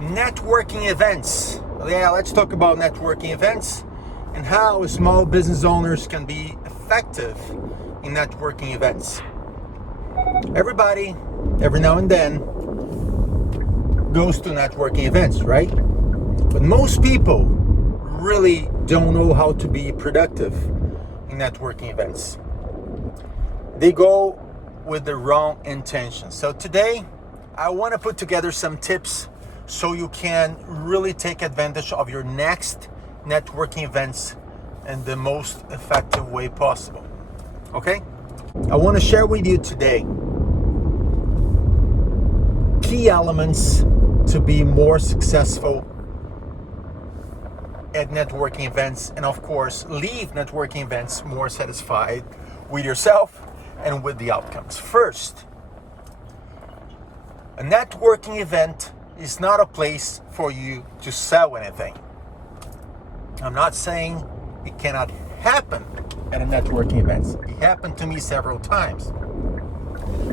Networking events. Yeah, let's talk about networking events and how small business owners can be effective in networking events. Everybody, every now and then, goes to networking events, right? But most people really don't know how to be productive in networking events. They go with the wrong intention. So today, I want to put together some tips so you can really take advantage of your next networking events in the most effective way possible. Okay? I want to share with you today key elements to be more successful at networking events, and of course leave networking events more satisfied with yourself and with the outcomes. First, a networking event is not a place for you to sell anything. I'm not saying it cannot happen at a networking event. It happened to me several times.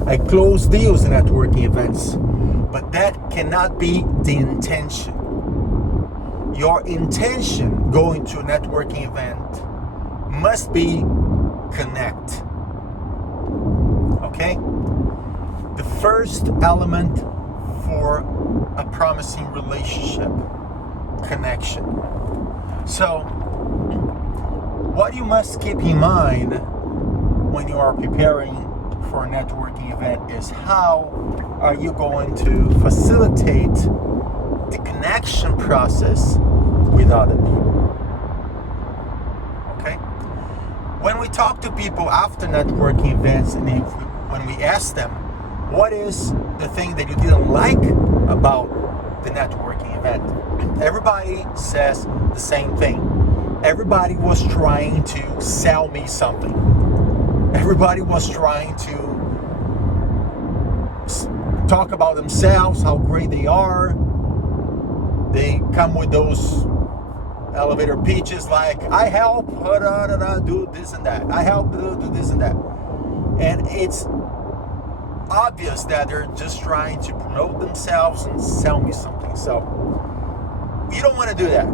I close deals in networking events, but that cannot be the intention. Your intention going to a networking event must be connect. Okay? The first element for a promising relationship, connection. So, what you must keep in mind when you are preparing for a networking event is how are you going to facilitate the connection process with other people. Okay? When we talk to people after networking events and when we ask them, what is the thing that you didn't like about the networking event? Everybody says the same thing. Everybody was trying to sell me something. Everybody was trying to talk about themselves, how great they are. They come with those elevator pitches like, I help do this and that. I help do this and that. And it's obvious that they're just trying to promote themselves and sell me something. So you don't want to do that.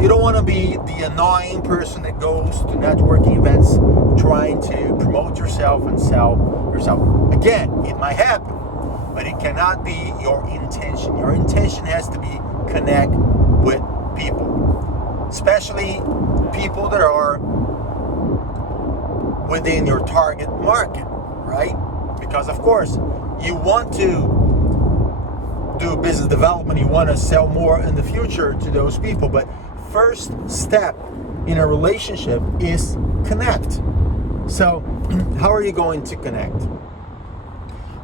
You don't want to be the annoying person that goes to networking events trying to promote yourself and sell yourself. Again, it might happen, but it cannot be your intention. Your intention has to be connect with people, especially people that are within your target market, right? Because of course, you want to do business development, you want to sell more in the future to those people, but first step in a relationship is connect. So, how are you going to connect?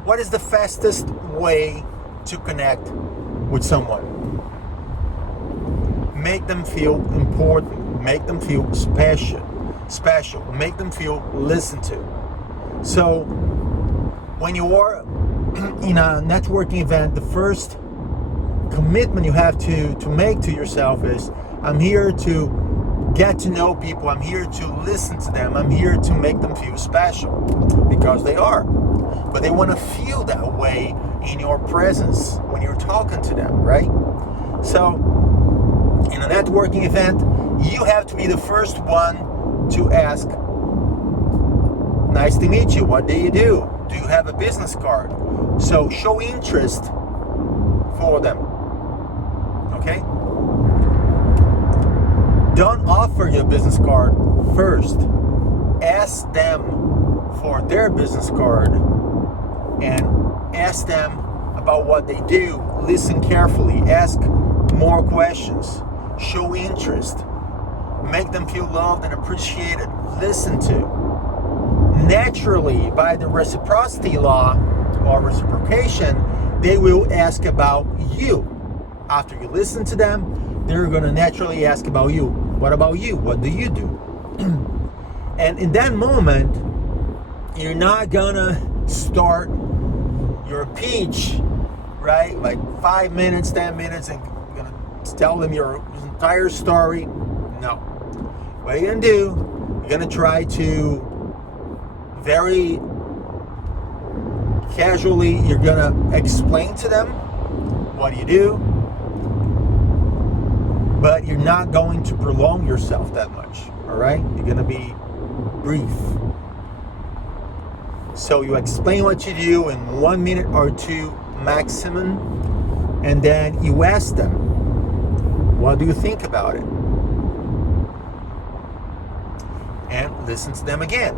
What is the fastest way to connect with someone? Make them feel important, make them feel special, make them feel listened to. So, when you are in a networking event, the first commitment you have to make to yourself is, I'm here to get to know people, I'm here to listen to them, I'm here to make them feel special, because they are. But they want to feel that way in your presence when you're talking to them, right? So, in a networking event, you have to be the first one to ask, nice to meet you, what do you do? Do you have a business card? So show interest for them, okay? Don't offer your business card first. Ask them for their business card and ask them about what they do. Listen carefully, ask more questions, show interest, make them feel loved and appreciated, listen to. Naturally, by the reciprocity law or reciprocation, they will ask about you. After you listen to them, they're going to naturally ask about you. What about you? What do you do? And in that moment, you're not going to start your pitch, right? Like 5 minutes, 10 minutes, and you're going to tell them your entire story. No. What are you going to do? You're going to try to very casually, you're gonna explain to them what you do, but you're not going to prolong yourself that much. All right, you're going to be brief. So you explain what you do in 1 minute or two maximum, and then you ask them, what do you think about it? And listen to them again.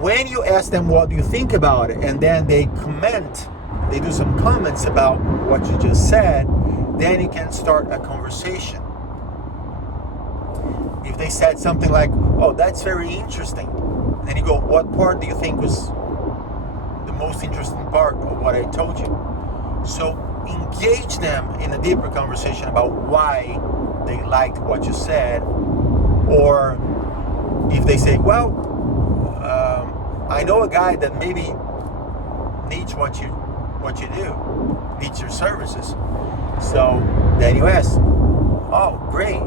When you ask them what do you think about it, and then they do some comments about what you just said, then you can start a conversation. If they said something like, oh, that's very interesting, then you go, what part do you think was the most interesting part of what I told you? So engage them in a deeper conversation about why they liked what you said. Or if they say, well, I know a guy that maybe needs what you do, needs your services. So then you ask, oh, great.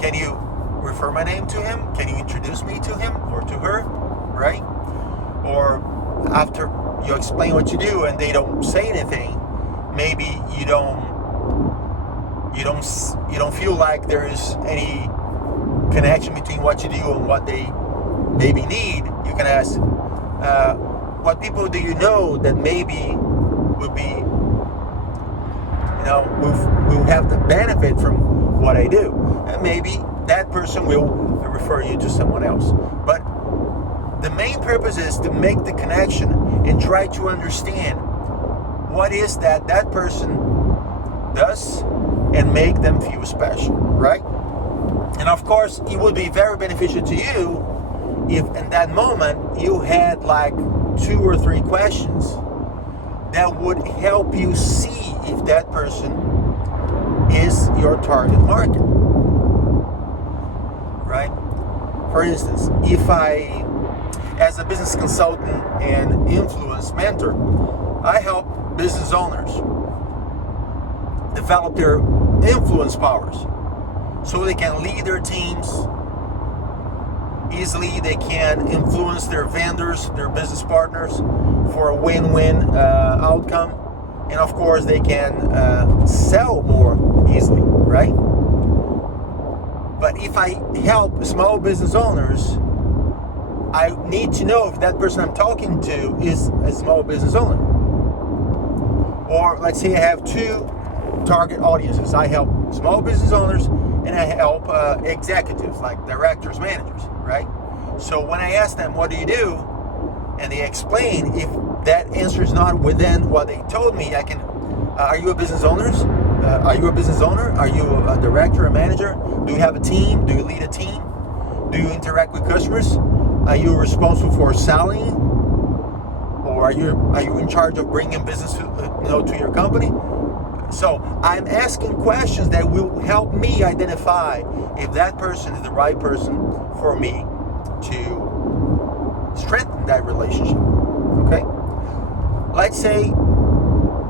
Can you refer my name to him? Can you introduce me to him or to her, right? Or after you explain what you do and they don't say anything, maybe you don't feel like there is any connection between what you do and what they maybe need. You can ask, what people do you know that maybe will be, will have the benefit from what I do? And maybe that person will refer you to someone else. But the main purpose is to make the connection and try to understand what is that person does and make them feel special, right? And of course, it would be very beneficial to you if in that moment you had like 2 or 3 questions that would help you see if that person is your target market, right? For instance, if I, as a business consultant and influence mentor, I help business owners develop their influence powers so they can lead their teams easily. They can influence their vendors, their business partners for a win-win outcome. And of course, they can sell more easily, right? But if I help small business owners, I need to know if that person I'm talking to is a small business owner. Or let's say I have 2 target audiences. I help small business owners and I help executives like directors, managers, right? So when I ask them, what do you do? And they explain, if that answer is not within what they told me, I can, are you a business owner? Are you a business owner? Are you a director, a manager? Do you have a team? Do you lead a team? Do you interact with customers? Are you responsible for selling? Or are you in charge of bringing business to your company? So I'm asking questions that will help me identify if that person is the right person for me to strengthen that relationship. Okay? Let's say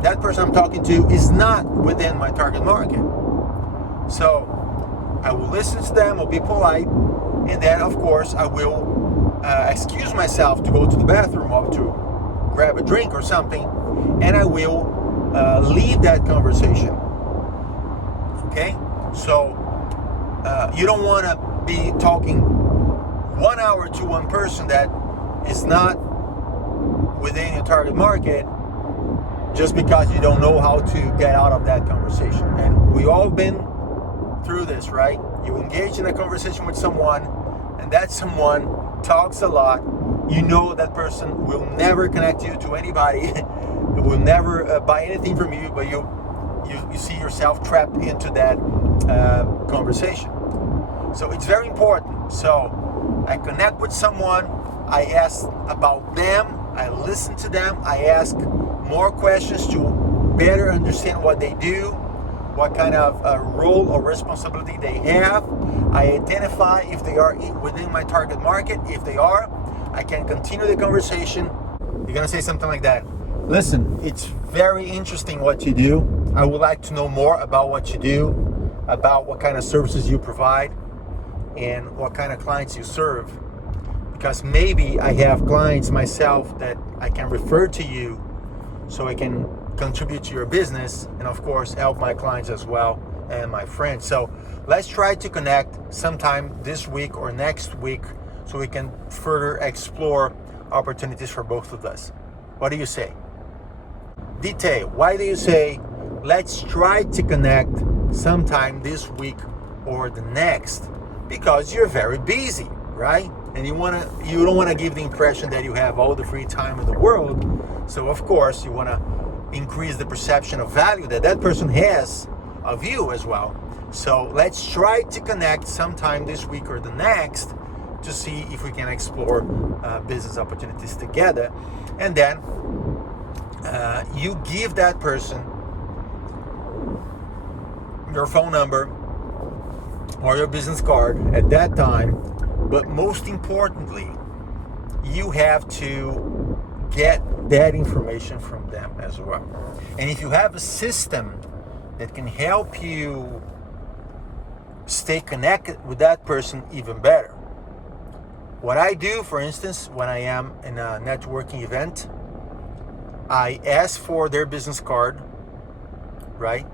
that person I'm talking to is not within my target market. So I will listen to them, I'll be polite, and then of course I will excuse myself to go to the bathroom or to grab a drink or something, and I will leave that conversation. Okay? So you don't want to be talking 1 hour to one person that is not within your target market just because you don't know how to get out of that conversation. And we all been through this, right? You engage in a conversation with someone and that someone talks a lot. You know that person will never connect you to anybody. Will never buy anything from you, but you see yourself trapped into that conversation. So it's very important. So I connect with someone, I ask about them, I listen to them, I ask more questions to better understand what they do, what kind of role or responsibility they have. I identify if they are within my target market. If they are, I can continue the conversation. You're gonna say something like that: listen, it's very interesting what you do. I would like to know more about what you do, about what kind of services you provide, and what kind of clients you serve. Because maybe I have clients myself that I can refer to you, so I can contribute to your business, and of course help my clients as well and my friends. So let's try to connect sometime this week or next week so we can further explore opportunities for both of us. What do you say? Detail, why do you say let's try to connect sometime this week or the next? Because you're very busy, right? And you don't want to give the impression that you have all the free time in the world. So of course you want to increase the perception of value that person has of you as well. So let's try to connect sometime this week or the next to see if we can explore business opportunities together. And then you give that person your phone number or your business card at that time. But most importantly, you have to get that information from them as well. And if you have a system that can help you stay connected with that person, even better. What I do, for instance, when I am in a networking event, I ask for their business card, right?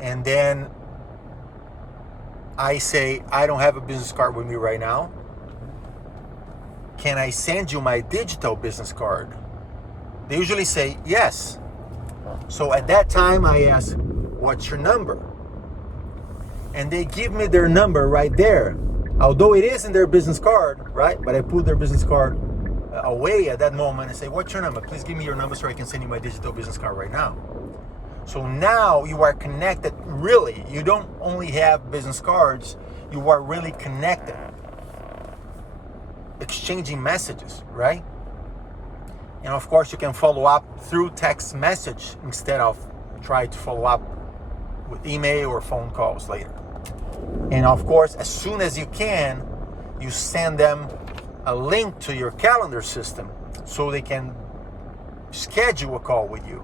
And then I say, I don't have a business card with me right now. Can I send you my digital business card? They usually say yes. So at that time I ask, what's your number? And they give me their number right there. Although it is in their business card, right? But I put their business card away at that moment and say, what's your number? Please give me your number so I can send you my digital business card right now. So now you are connected, really. You don't only have business cards, you are really connected. Exchanging messages, right? And of course you can follow up through text message instead of try to follow up with email or phone calls later. And of course, as soon as you can, you send them a link to your calendar system so they can schedule a call with you.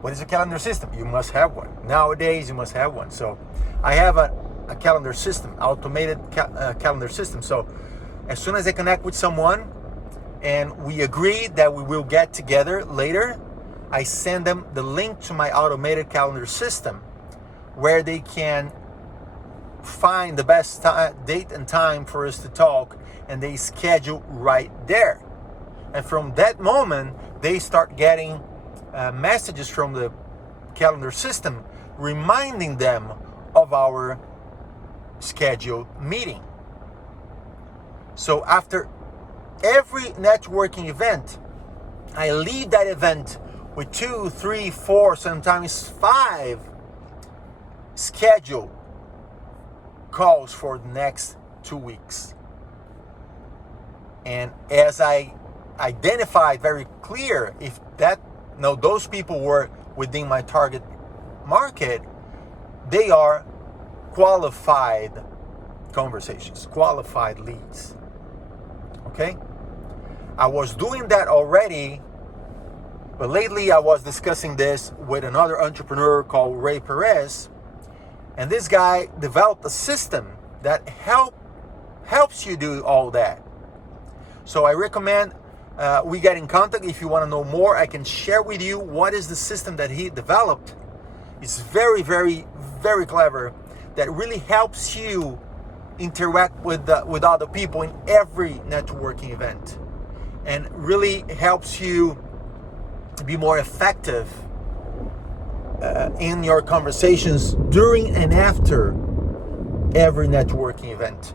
What is a calendar system? You must have one. Nowadays, you must have one. So I have a calendar system, automated calendar system. So as soon as I connect with someone and we agree that we will get together later, I send them the link to my automated calendar system where they can find the best date and time for us to talk, and they schedule right there. And from that moment, they start getting messages from the calendar system reminding them of our scheduled meeting. So after every networking event, I leave that event with 2, 3, 4, sometimes 5 scheduled calls for the next 2 weeks. And as I identified very clear, if those people were within my target market, they are qualified conversations, qualified leads. Okay? I was doing that already, but lately I was discussing this with another entrepreneur called Ray Perez, and this guy developed a system that helps you do all that. So I recommend we get in contact. If you want to know more, I can share with you what is the system that he developed. It's very, very, very clever, that really helps you interact with other people in every networking event, and really helps you be more effective in your conversations during and after every networking event.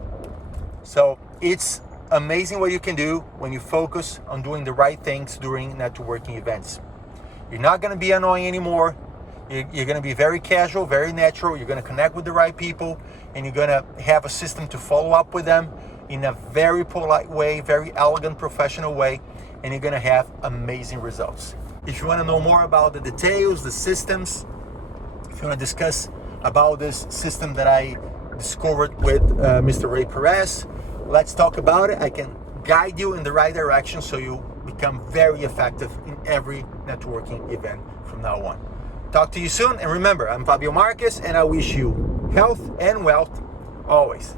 So it's amazing what you can do when you focus on doing the right things during networking events. You're not going to be annoying anymore. You're going to be very casual, very natural. You're going to connect with the right people, and you're going to have a system to follow up with them in a very polite way, very elegant, professional way, and you're going to have amazing results. If you want to know more about the details, the systems, if you want to discuss about this system that I discovered with Mr. Ray Perez, let's talk about it. I can guide you in the right direction so you become very effective in every networking event from now on. Talk to you soon, and remember, I'm Fabio Marques, and I wish you health and wealth always.